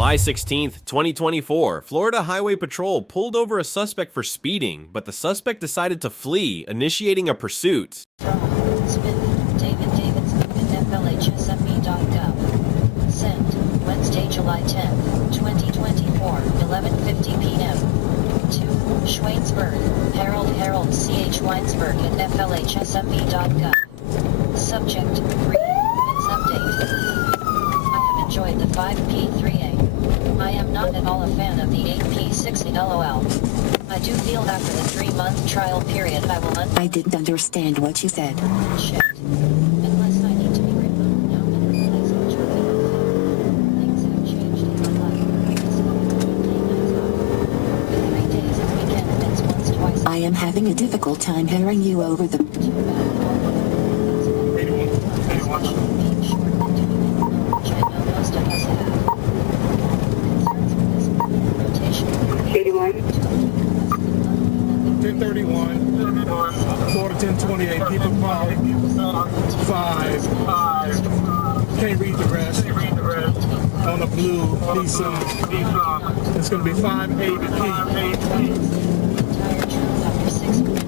July 16th, 2024, Florida Highway Patrol pulled over a suspect for speeding, but the suspect decided to flee, initiating a pursuit. Smith, David Davidson, FLHSME.gov. Sent, Wednesday, July 10th, 2024, 11:50 p.m. To Schwainsburg, Harold C.H. Weinsberg at FLHSME.gov. Subject, free, Ms. Update. I have enjoyed the 5P3A. I am not at all a fan of the 8P6A LOL. I do feel after the 3-month trial period I will I didn't understand what you said. Shit. Unless I need to be removed now and replaced with Jovi. Things have changed in my life. It's not 3 days of weekend events once, twice. I am having a difficult time hearing you over the... Too bad. Being short and doing it, which I know most of us have. Concerns with this rotation. 81. 1031, 4 to 1028, people power, 5, can't read the rest, on a blue Nissan, it's going to be 580P. Entire truth after 6:14.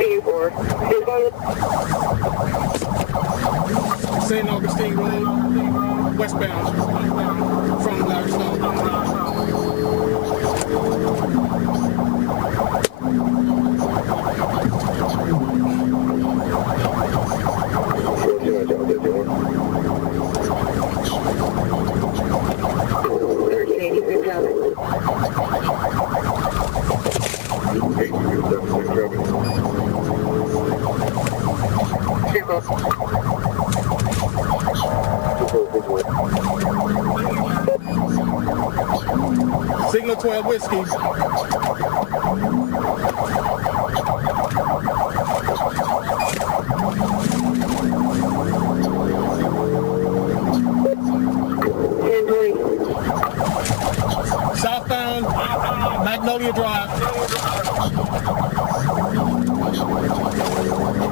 84. St. Augustine Road, westbound, from Blackstone. Signal 12 Whiskies. Southbound Magnolia Drive.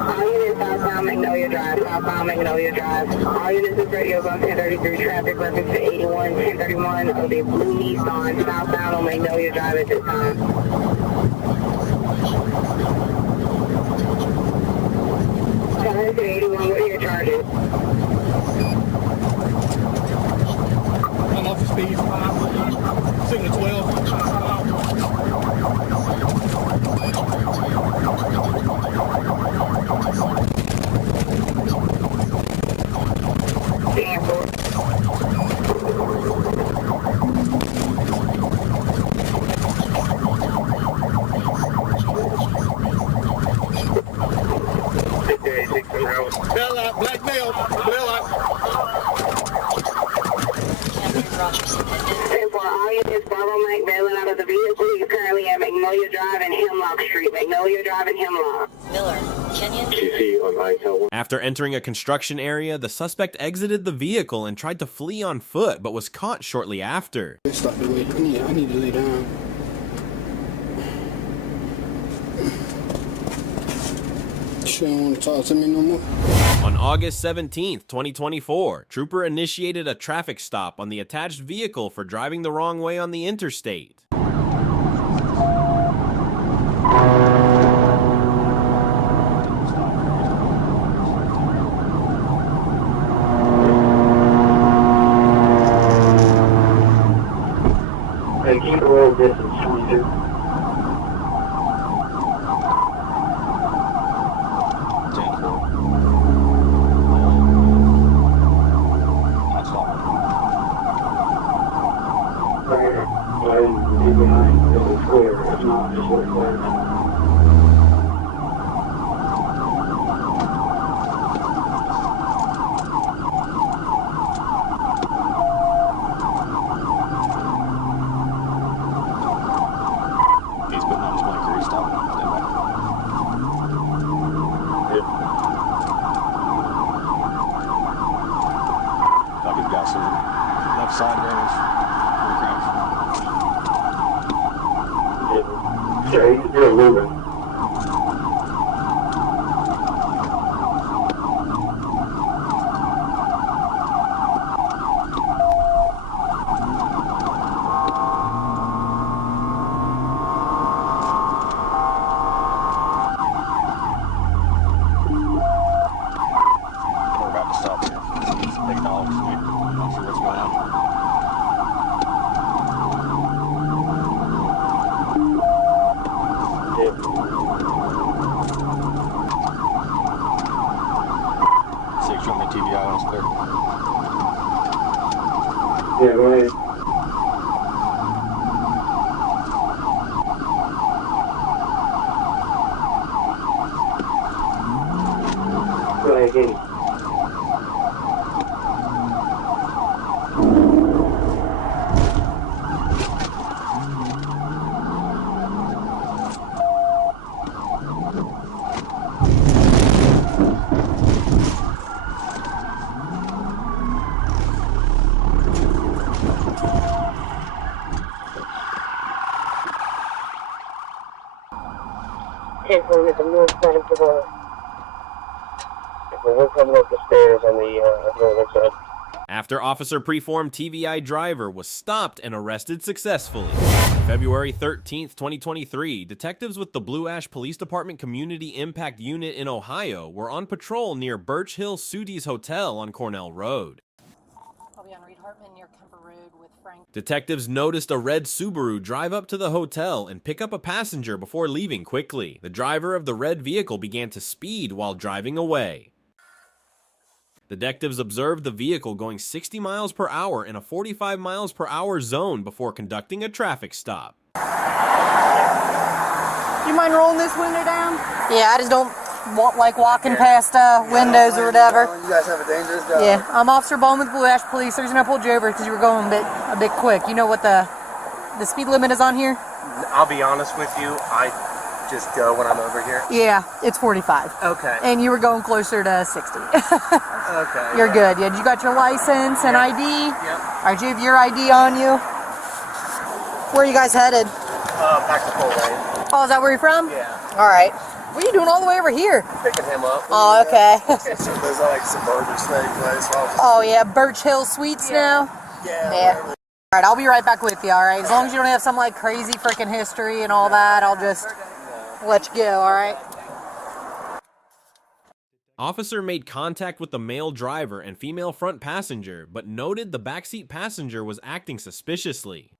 All units southbound Magnolia Drive, southbound Magnolia Drive. All units of radios on 1033 traffic reference to 81, 1031 of the blue Nissan southbound on Magnolia Drive at this time. Traffic to 81, what are your charges? I'm off the speed. Signal 12. Bell out, black male, bell out. And for all units, Bravo Mike bailing out of the vehicle. He's currently at Magnolia Drive and Hemlock Street. Magnolia Drive and Hemlock. Miller, Kenyon. After entering a construction area, the suspect exited the vehicle and tried to flee on foot, but was caught shortly after. Stop the way. I need to lay down. She don't want to talk to me no more. On August 17th, 2024, Trooper initiated a traffic stop on the attached vehicle for driving the wrong way on the interstate. Hey, keep the road distance 22. Show me TVI when it's clear. Yeah, go ahead. Go ahead, Kenny. With the north side of the we're coming up the stairs on the northern side. After Officer Preform TVI driver was stopped and arrested successfully. February 13th, 2023, detectives with the Blue Ash Police Department Community Impact Unit in Ohio were on patrol near Birch Hill Sudi's Hotel on Cornell Road. I'll be on Reed Hartman near Kemper Road with Frank. Detectives noticed a red Subaru drive up to the hotel and pick up a passenger before leaving quickly. The driver of the red vehicle began to speed while driving away. Detectives observed the vehicle going 60 miles per hour in a 45 miles per hour zone before conducting a traffic stop. You mind rolling this window down? Yeah, I just don't like walking past windows or whatever. You guys have a dangerous job. Yeah, I'm Officer Bowman with Blue Ash Police. The reason I pulled you over because you were going a bit quick. You know what the speed limit is on here? I'll be honest with you, I just go when I'm over here. Yeah, it's 45. Okay. And you were going closer to 60. Okay. You're good. Yeah, you got your license and ID? Yep. All right, you have your ID on you? Where are you guys headed? Back to Full Lane. Oh, is that where you're from? Yeah. All right. What are you doing all the way over here? Picking him up. Oh, okay. So there's like suburban steak place. Oh, yeah, Birch Hill Suites now? Yeah. All right, I'll be right back with you, all right? As long as you don't have some, like, crazy freaking history and all that, I'll just let you go, all right? Officer made contact with the male driver and female front passenger, but noted the backseat passenger was acting suspiciously.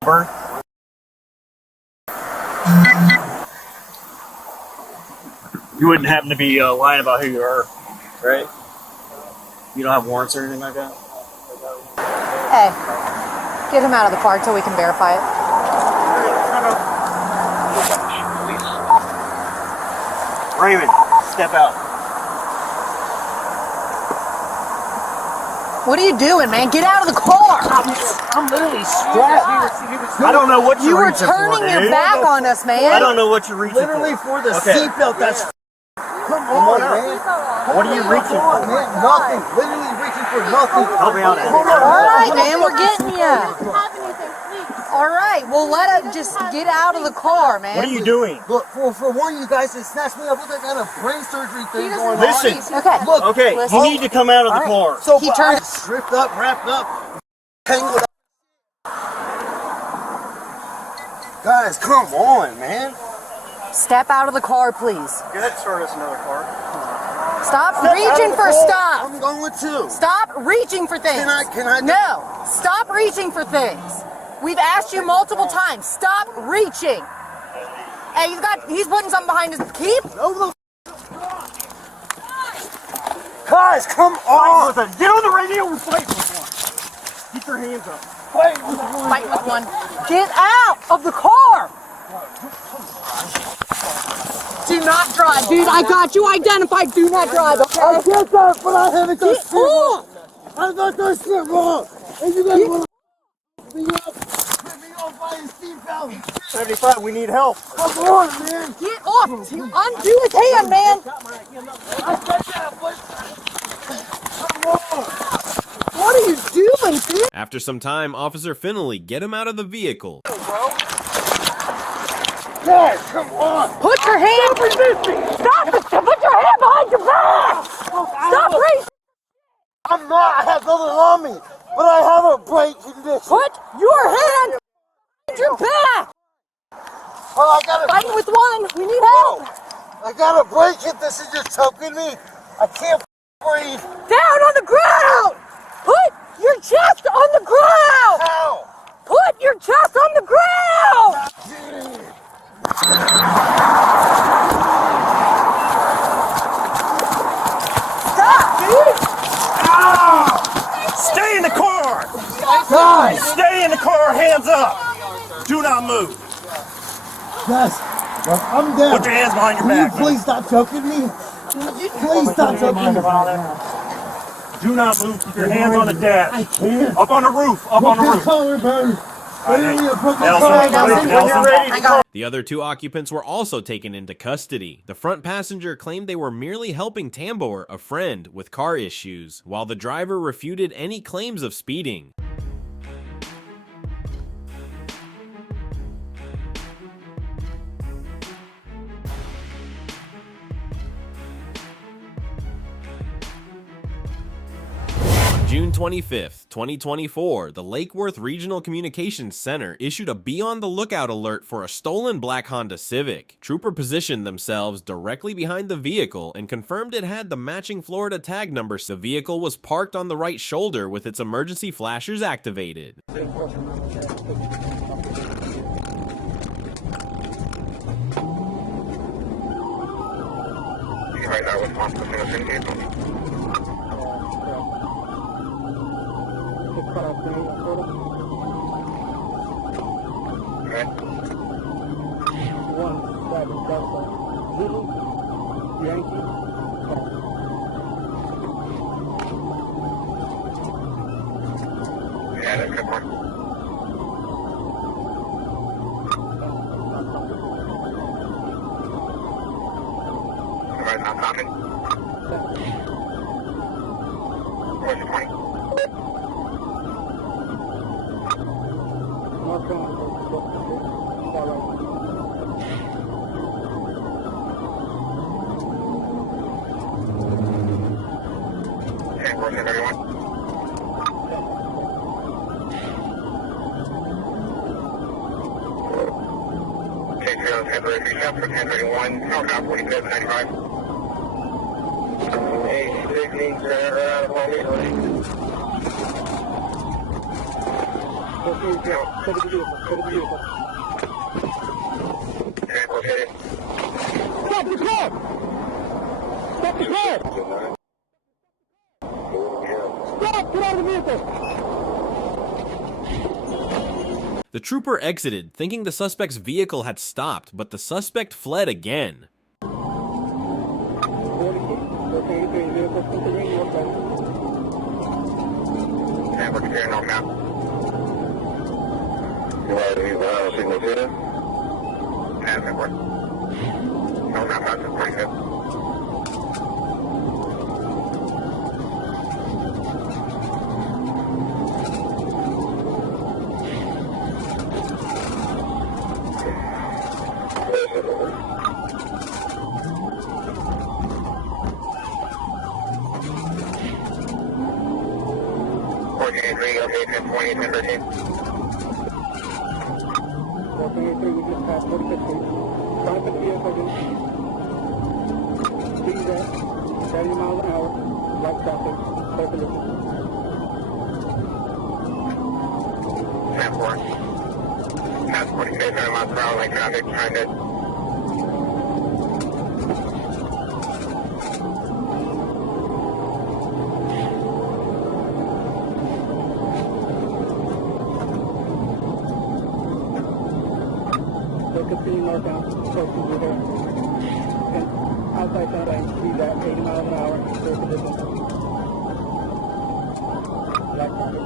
You wouldn't happen to be lying about who you are, right? You don't have warrants or anything like that? Hey, get him out of the car until we can verify it. Raymond, step out. What are you doing, man? Get out of the car! I'm literally strapped. I don't know what You you're were reaching for, turning your dude. back on us, man. I don't know what you're reaching Literally for the Okay. seatbelt. That's come on, man. What are you reaching for? Man, nothing. Literally reaching for nothing. Help me out, Andy. All right, man, we're getting you. All right, well, let us just get out of the car, man. What are you doing? Look, for one, you guys that snatched me up. Look, I got a brain surgery thing going on. Listen. Okay. Look, Okay, Listen. you need to come out of the All car. so He I turned- stripped up, wrapped up, tangled up. Guys, come on, man. Step out of the car, please. Go ahead and start us another car. Stop Step out reaching of the for car. stuff. I'm going to. Stop reaching for things. Can I? No, stop reaching for things. We've asked you multiple times. Stop reaching. Hey, he's putting something behind his keep. No, guys, come on. Get on the radio and fight with one. Keep your hands up. Fight with one. Fight with one. Get out of the car. Do not drive, dude. I got you identified. Do not drive, okay? I get that, but I haven't done Get shit wrong. off. I got that shit wrong. And you guys want to me up? Get me off by his seatbelt. 75, we need help. Come on, man. Get off. Undo his hand, man. I said that, but come on. What are you doing, dude? After some time, Officer Finley get him out of the vehicle. Guys, come on. Put your hand. Stop it. Put your hand behind your back. Stop racing. I'm not. I have nothing on me, but I have a brain condition. Put your hand behind your back. Oh, I got Fighting with one. We need help. I got a brain condition. This is just choking me. I can't breathe. Down on the ground. Put your chest on the ground. How? Put your chest on the ground. Guys! Stay in the car, hands up! Do not move. Guys, look, I'm down. Put your hands behind your Will you back. please stop choking me? Please stop choking me. Do not move. Keep your hands on the dash. I can't. Up on the roof. Up on the Broken roof. collarbone. Literally a broken Nelson, collarbone. when you're ready to The other two occupants were also taken into custody. The front passenger claimed they were merely helping Tambor, a friend, with car issues, while the driver refuted any claims of speeding. June 25th, 2024, the Lake Worth Regional Communications Center issued a be on the lookout alert for a stolen black Honda Civic. Trooper positioned themselves directly behind the vehicle and confirmed it had the matching Florida tag number. The vehicle was parked on the right shoulder with its emergency flashers activated. Right now, what's possible for the vehicle? Okay. 17 Delta Zulu Yankee. Yeah, that's a good one. Alright, not coming. What's your point? Okay, where's everyone? Okay, trail temporary reach out for 1031, southbound 45, 95. Hey, 16, turn around, follow me, okay, we'll hit it. Stop the car! Stop the car! Stop! Get out of the vehicle! The trooper exited, thinking the suspect's vehicle had stopped, but the suspect fled again. And we're clearing on map. You want to leave the signal clear? And that works. No, not that's pretty good. Okay, 10, 20, 10, 13. 423, we just passed 46 feet. Front of the vehicle, speed up, 70 miles an hour, light traffic, perpendicular. 10-4. Past 46, 7 miles per hour, light traffic, trying to... Continue northbound, close to the hill. And outside that lane, speed at 80 miles an hour, clear for distance. Black traffic.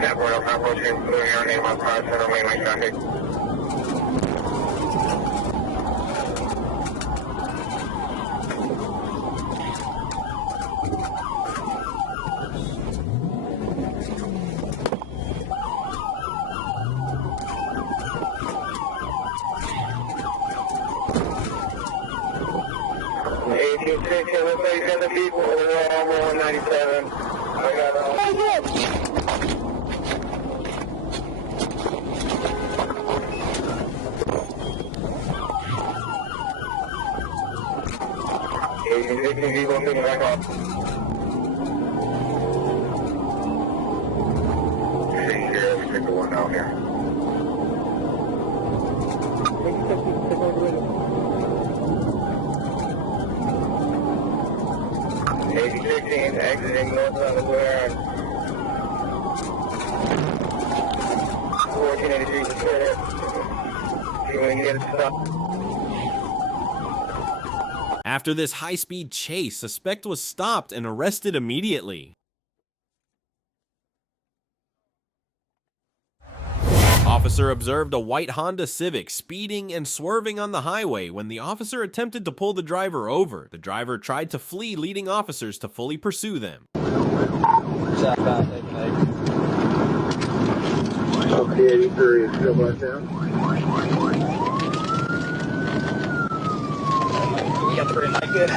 10-4, approaching, clearing your name on car, center lane, light traffic. People, overall, 197. I got all. People picking back up. See here, we took the one down here. 86, 14 exiting northbound Square. 1483 Pacific. See when we get to stop. After this high-speed chase, suspect was stopped and arrested immediately. Officer observed a white Honda Civic speeding and swerving on the highway when the officer attempted to pull the driver over. The driver tried to flee, leading officers to fully pursue them. Okay, 83 is still right down. You got the red light good.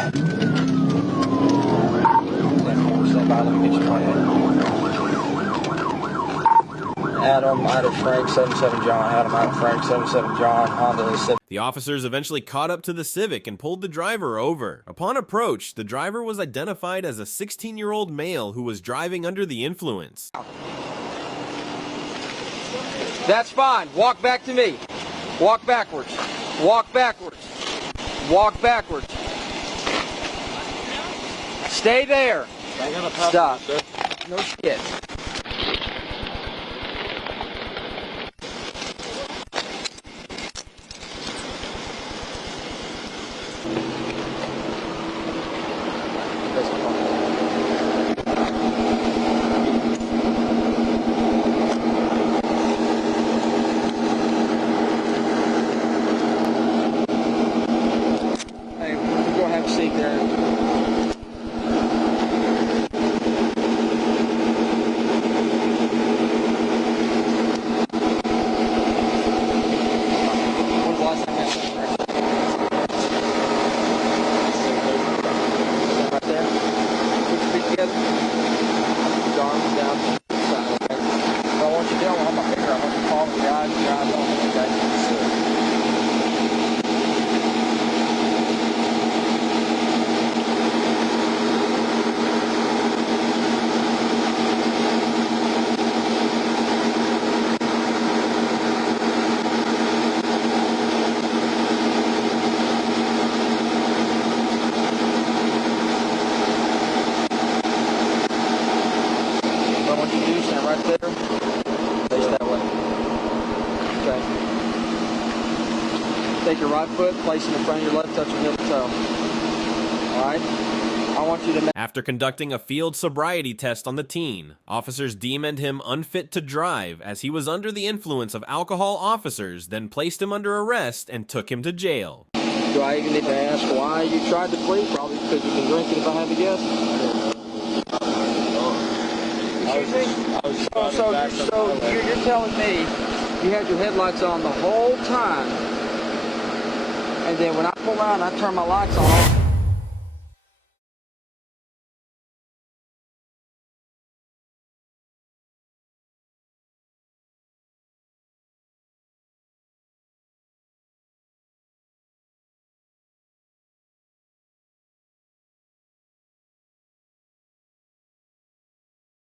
Adam, out of Frank, 77 John. Adam, out of Frank, 77 John. Honda is 7. The officers eventually caught up to the Civic and pulled the driver over. Upon approach, the driver was identified as a 16-year-old male who was driving under the influence. That's fine. Walk back to me. Walk backwards. Walk backwards. Walk backwards. Stay there. Stop. No shit. Hey, we'll go have a seat there. Take your right foot, place in the front of your left, touch your heel to toe. Alright? I want you to... After conducting a field sobriety test on the teen, officers deemed him unfit to drive as he was under the influence of alcohol. Officers then placed him under arrest and took him to jail. Do I even need to ask why you tried to flee? Probably because you've been drinking, if I had to guess. So you're telling me you had your headlights on the whole time, and then when I pull out and I turn my lights on,